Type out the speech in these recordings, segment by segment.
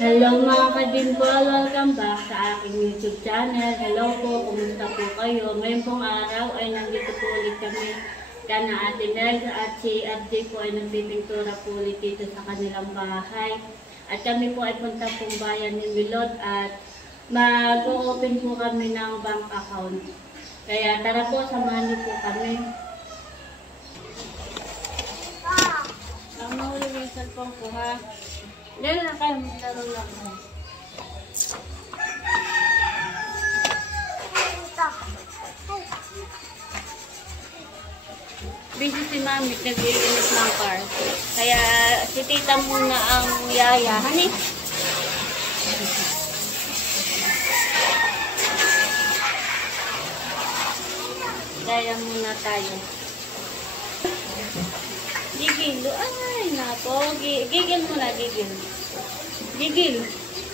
Hello mga kadinbol, welcome back sa aking YouTube channel. Hello po, kumusta po kayo? Ngayon pong araw ay nandito po ulit kami kana Ate Nel at si FJ po ay nagpipintura po ulit dito sa kanilang bahay. At kami po ay punta pong bayan ni Milot at mag-open po kami ng bank account. Kaya tara po, samahan niyo po kami. Ang mahuli yung cellphone ko ha. Dahil na kayo, maglaro lang kayo. Busy si Mami, nag-iinit ng car. Kaya si Tita muna ang yaya. Honey? Yaya muna tayo. Gigil. Ay, nako. Gigil muna, gigil. Gigil.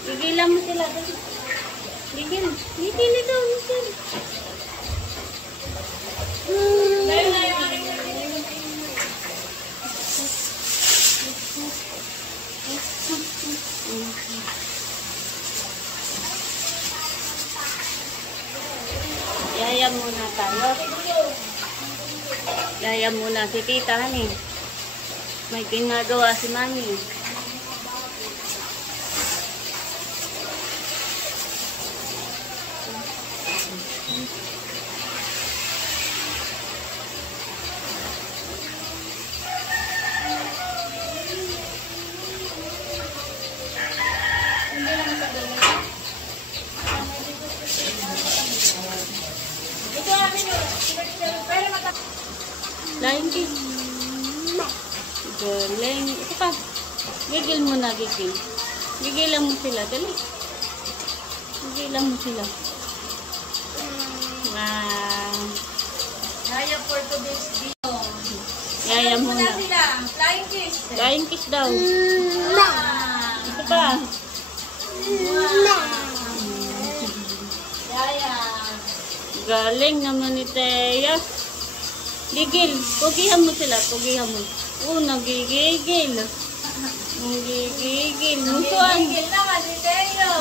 Gigilan mo sila. Gigil. Gigil ito. Gigil. Yaya muna tayo. Yaya muna si Tita, honey. May ginagawa si Mami. Lain kiss. Galing. Ito pa. Gigil mo na, gigil. Gigilan mo sila. Dali. Gigilan mo sila. Yaya for today's video. Yaya muna. Flying kiss. Flying kiss daw. Ito pa. Yaya. Galing naman ni Teya. Gigil. Pugihan mo sila. Pugihan mo. Nagigigil. Nagigigil. Musuan. Gigil naman si Teo.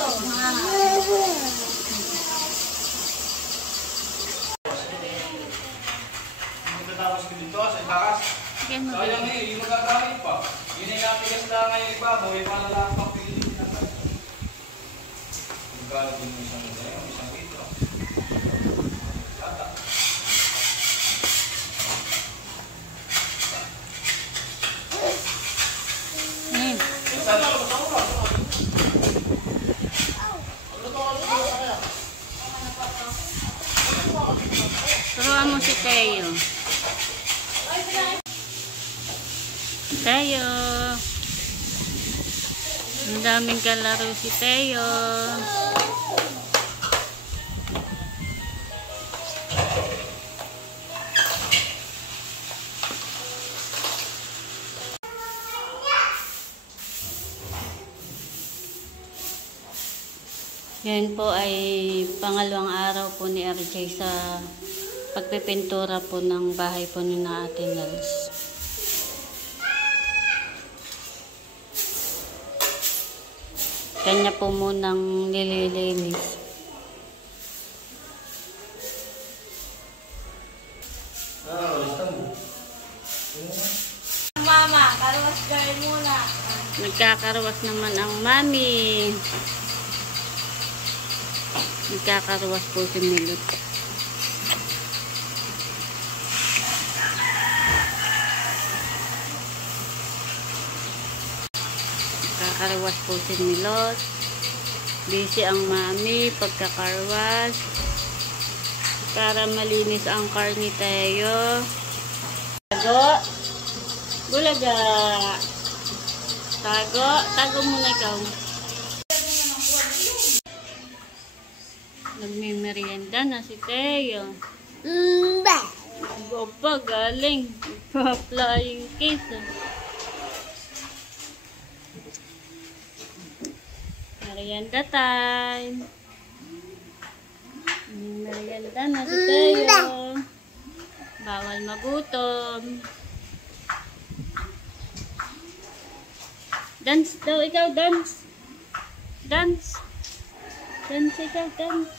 Tapos ko dito sa taas. Sayang eh, yung magagamit pa. Yun ay napigas lang ngayon ibabaw, ay para lang pang pilitin naman. Yung galagin mo isang ngayon, isang ito. Tata. Turuan mo si Teo. Teo. Ang daming kalaro si Teo. Yan po ay pangalawang araw po ni RJ sa pagpipintura po ng bahay po ni na Ate Nels. Kanya po munang nililinis. Mama, karwas girl muna. Nagkakarwas naman ang Mami. Nagkakarwas po si Milot. Nagkakarwas po si Milot. Busy ang Mami pagkakarwas. Para malinis ang car ni Teo. Tago. Bulaga. Tago. Tago muna ikaw. Nagmimerienda na si Teo. Opa, galing. Pa-flying kiss. Merienda time. Merienda na si Teo. Bawal magutom. Dance daw, ikaw dance. Dance. Dance ikaw, dance.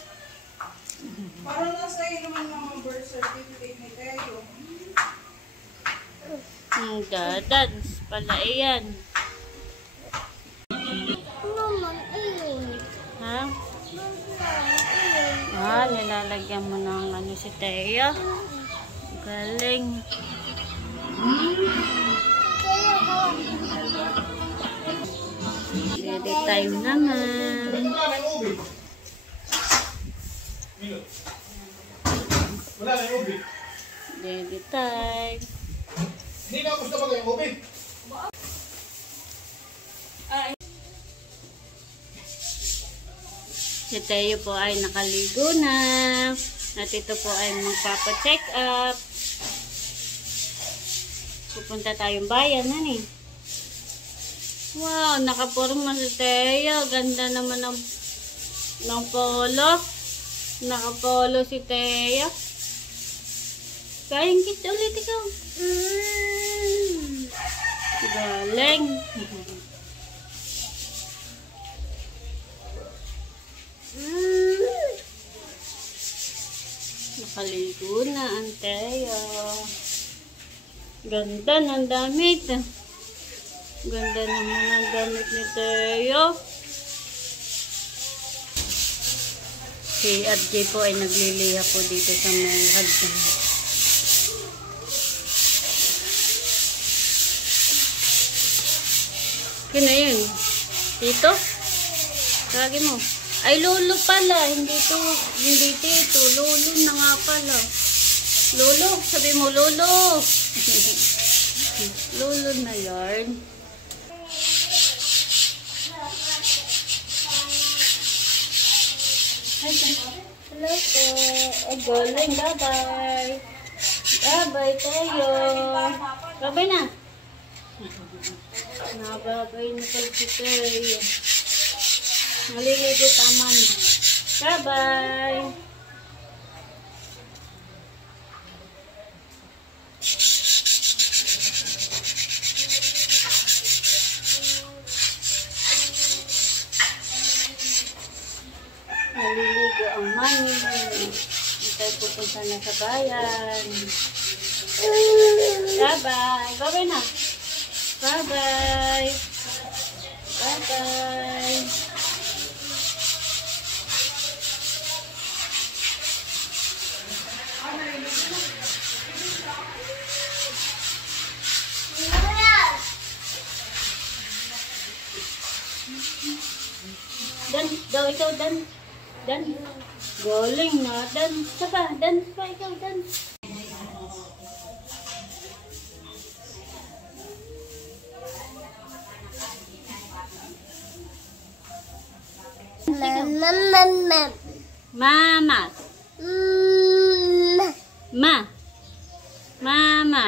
Parang nasa iyo naman mga birth certificate ni Teo. Dance pala iyan. Ha? Nilalagyan mo ng ano si Teo. Galing. Ready time naman. Wala na yung ubi. Ready time. Hindi na gusto mag yung ubi. Si Teo po ay nakaligo na. At ito po ay magpapa-check up. Pupunta tayong bayan, hani. Wow, nakaporma si Teo. Ganda naman ng polo. Nakapolo si Teo. Kayang kiss ulit ikaw. Galing. Nakaligo na ang Teo. Ganda ng damit. Ganda naman ang damit ni Teo. Si RJ po ay nagliliha po dito sa may hagdan. Kina yun? Tito? Tawagin mo. Ay, lolo pala. Hindi tito. Lolo na nga pala. Lolo. Sabi mo, lolo. Lolo na yarn. Hello po. Galing. Bye-bye. Bye-bye tayo. Bye-bye na. Nababay na pala si Tayo. Maliligo taman. Bye-bye. Maliligo ang mami. Tayo pupunta na sa bayan. Bye-bye. Bye-bye na. Bye-bye. Bye-bye. Dan, daw ikaw, Dan. Dan. Galing na, Dan. Saba, Dan pa ikaw, Dan. Mama. Ma. Mama.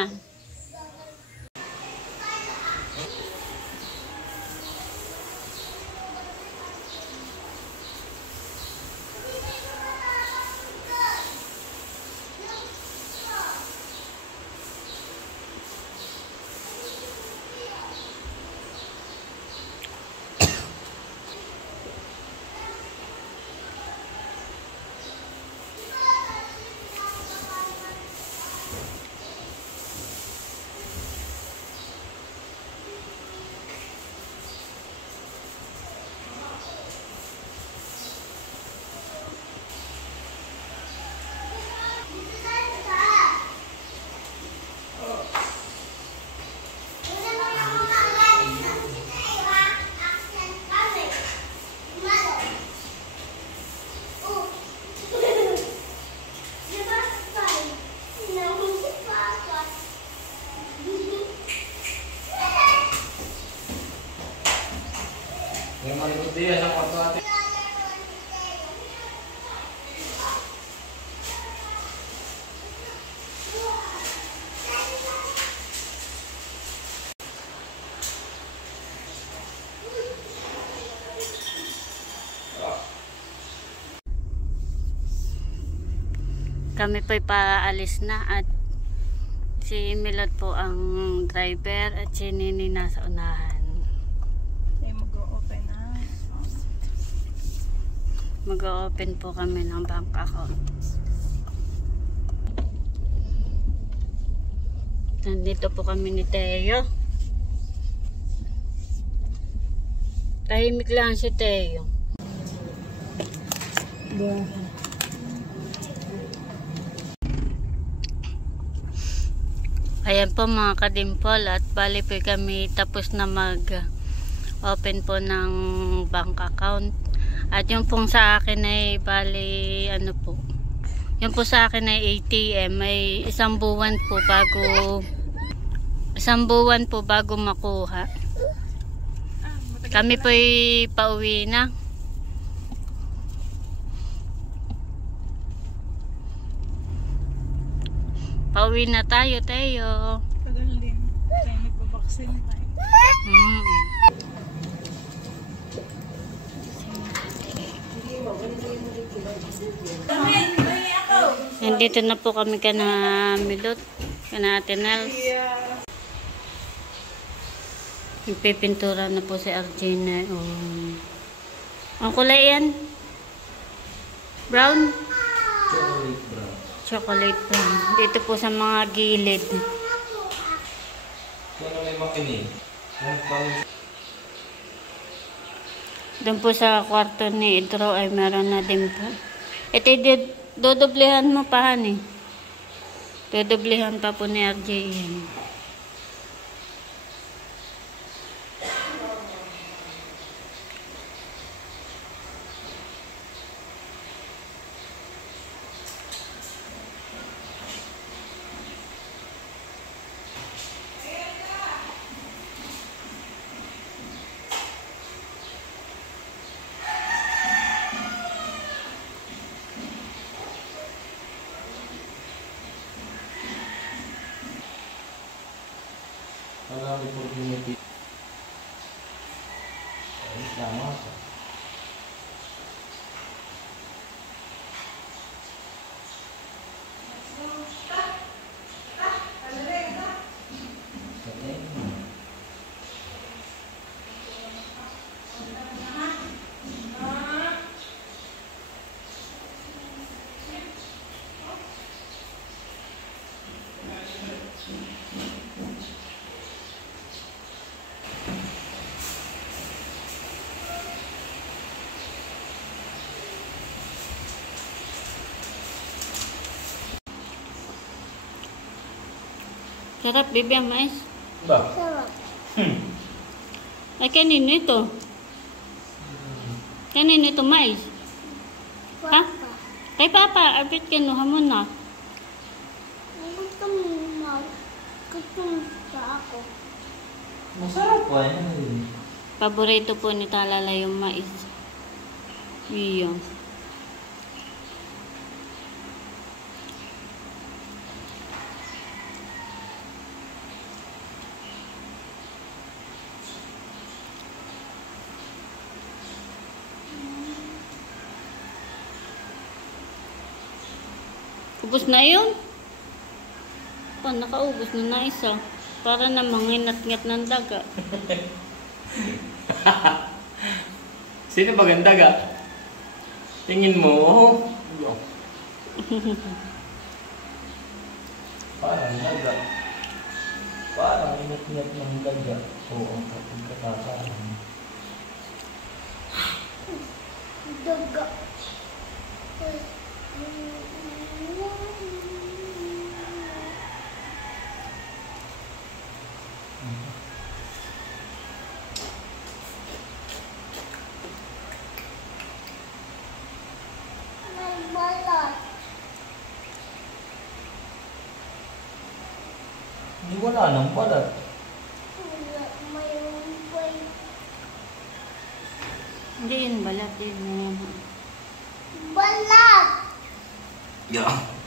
Yung malikot diyan sa kwarto natin. Kami po'y paalis na at si Milot po ang driver at si Nini nasa unahan. Ay, mag-open na. Mag-open po kami ng bank account. Nandito po kami ni Teo. Tahimik lang si Teo. Ayan po mga kadimpol, at bali po kami tapos na mag-open po ng bank account. At yung pong sa akin ay bali ano po, yung po sa akin ay ATM, ay isang buwan po bago makuha. Kami po ay pauwi na. Pauwi na tayo, Teo. Tagal din. Kaya nagpabaksin tayo. Nandito na po kami kana Milot, kana Ate Nels. Ipipintura na po si Arjina. Ang kulay yan? Brown? Chocolate brown. Chocolate brown. Dito po sa mga gilid. Kung may makinig. Doon po sa kwarto ni Idro ay meron na din po. Ito dodoblehan mo pa, han eh. Dodoblehan pa po ni RJ yan. Marami po pinipit. Ay, tama ka. Sarap, bibi ang mais. Ba? Ay, kanino ito? Kanino ito mais? Ha? Kay Papa, abit kinuha mo na. Gusto mo ako. Masarap po yan. Paborito po ni Talala yung mais. Iyo. Ubus na yun? Pa, nakaubos na na isa. Para namang nginat-ngat ng daga. Sino ba ganda ga? Tingin mo. Parang daga. Parang ingat-ingat ng daga. Oo, kapag katakaran. Daga. May balat. Hindi wala nang balat. Mayroon pa Hindi yun balat yun. balat. Yeah.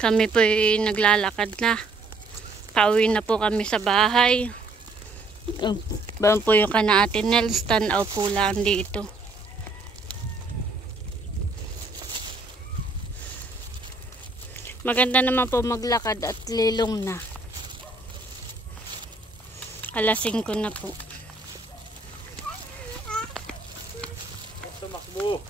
Kami po ay naglalakad na. Pauwi na po kami sa bahay. Bawang po yung kana Ate Nels, tanaw po lang dito. Maganda naman po maglakad at lilong na. Alas 5 na po. Tumakbo.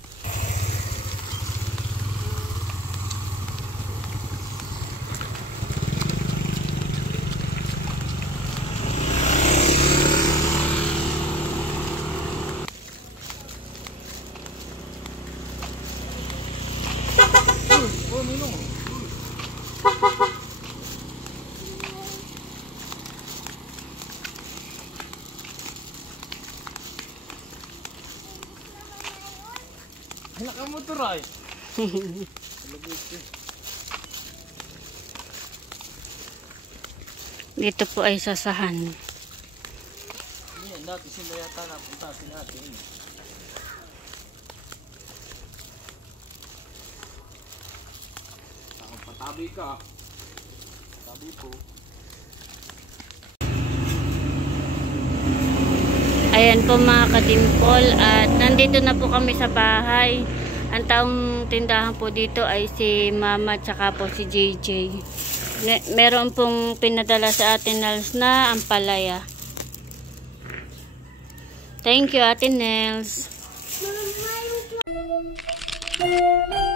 Nakamotoray. Dito po ay sasahan. Yan, dati sila yata napunta natin. Patabi ka. Patabi po. Ayan po mga kadimpol, at nandito na po kami sa bahay. Ang taong tindahan po dito ay si Mama tsaka po si JJ. Meron pong pinadala sa Ate Nels na ampalaya. Thank you Ate Nels. Mama,